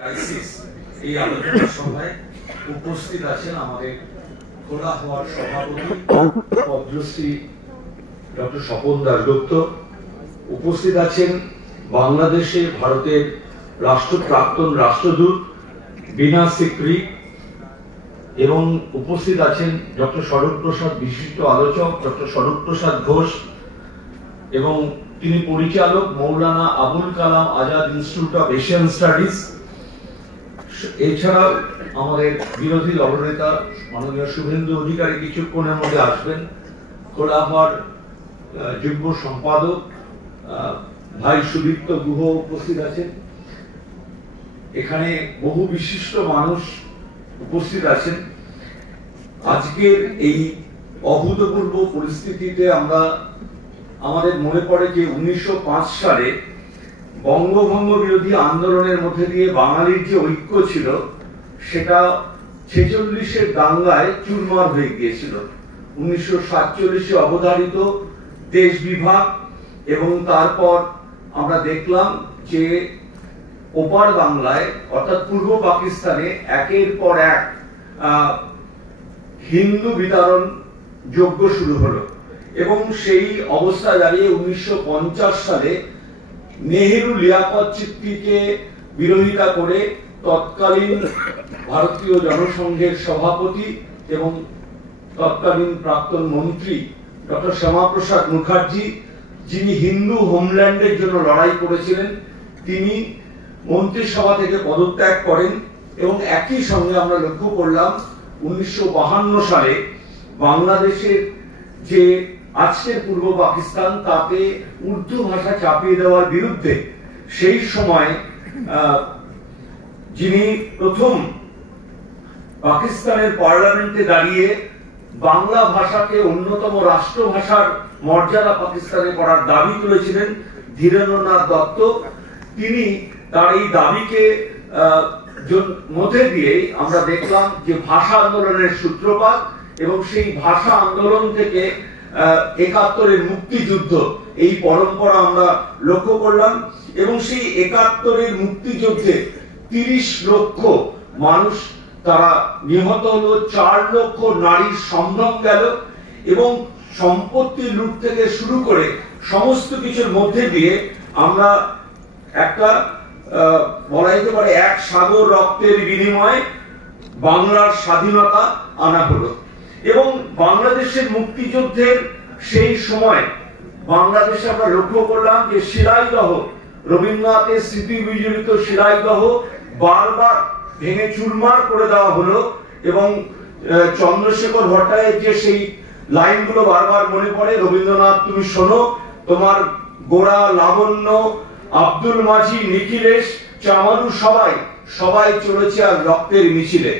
Crisis এই আলোচনা সভায় উপস্থিত আছেন আমাদের খোলা হওয়ার সভাপতি পদ্মশ্রী ডক্টর স্বপন দাশগুপ্ত, উপস্থিত আছেন বাংলাদেশে ভারতের প্রাক্তন রাষ্ট্রদূত বীণা সিকরি এবং উপস্থিত আছেন ডক্টর স্বরূপ প্রসাদ, বিশিষ্ট আলোচক ডক্টর স্বরূপ প্রসাদ ঘোষ, এবং তিনি পরিচালক Maulana Abul Kalam Azad Institute of Asian Studies. এছাড়াও আমাদের বিরোধী দলনেতা মাননীয় শুভেন্দু অধিকারী কিছুক্ষণের মধ্যে আসবেন। খোলাহার যুগ্ম সম্পাদক ভাই সুদীপ্ত গুহ উপস্থিত আছেন। এখানে বহু বিশিষ্ট মানুষ উপস্থিত আছেন। আজকের এই অভূতপূর্ব পরিস্থিতিতে আমাদের মনে পড়ে যে 1905 সালে বঙ্গভঙ্গ বিরোধী আন্দোলনের মধ্যে দিয়ে বাঙালির যে ঐক্য ছিল সেটা 46-এর দাঙ্গায় চুরমার হয়ে গিয়েছিল। 1947-এ অবধারিত দেশ বিভাগ এবং তারপর আমরা দেখলাম যে ওপার বাংলায় অর্থাৎ পূর্ব পাকিস্তানে একের পর এক হিন্দু বিতাড়ন যজ্ঞ শুরু হলো এবং সেই অবস্থা দাঁড়িয়ে 1950 সালে নেহেরু লিয়াকত চুক্তিকে বিরোধিতা করে তৎকালীন ভারতীয় জনসংঘের সভাপতি এবং তৎকালীন প্রাক্তন মন্ত্রী ডক্টর শ্যামাপ্রসাদ মুখার্জি, যিনি হিন্দু হোমল্যান্ডের জন্য লড়াই করেছিলেন, তিনি মন্ত্রিসভা থেকে পদত্যাগ করেন এবং একই সঙ্গে আমরা লক্ষ্য করলাম 1952 সালে বাংলাদেশের যে আজকের পূর্ব পাকিস্তান তাতে উর্দু ভাষা চাপিয়ে দেওয়ার বিরুদ্ধে সেই সময় যিনি প্রথম পাকিস্তানের পার্লামেন্টে দাঁড়িয়ে বাংলা ভাষাকে অন্যতম রাষ্ট্রভাষার মর্যাদা পাকিস্তানে করার দাবি তুলেছিলেন, ধীরেন্দ্রনাথ দত্ত, তিনি তার এই দাবিকে মধ্যে দিয়ে আমরা দেখলাম যে ভাষা আন্দোলনের সূত্রপাত এবং সেই ভাষা আন্দোলন থেকে 71-এর মুক্তিযুদ্ধ এই পরম্পরা আমরা লক্ষ্য করলাম এবং সেই 71-এর মুক্তিযুদ্ধে 30 লক্ষ মানুষ তারা নিহত হলো, 4 লক্ষ নারীর সম্ভ্রম গেল এবং সম্পত্তি লুট থেকে শুরু করে সমস্ত কিছুর মধ্যে দিয়ে আমরা একটা বলা যেতে পারে এক সাগর রক্তের বিনিময়ে বাংলার স্বাধীনতা আনা হলো। এবং বাংলাদেশের মুক্তিযুদ্ধের সেই সময় বাংলাদেশে আমরা লক্ষ্য করলাম যে শিলাইদহ, রবীন্দ্রনাথের স্মৃতি বিজড়িত শিলাইদহ বারবার ভেঙে চুরমার করে দেওয়া হলো এবং চন্দ্রশেখর ভট্টাচার্যের যে সেই লাইনগুলো বারবার মনে পড়ে, রবীন্দ্রনাথ তুমি শোনো, তোমার গোড়া লাবণ্য, আব্দুল মাঝি, নিখিলেশ, চামারু সবাই চলেছে আর রক্তের মিছিলে।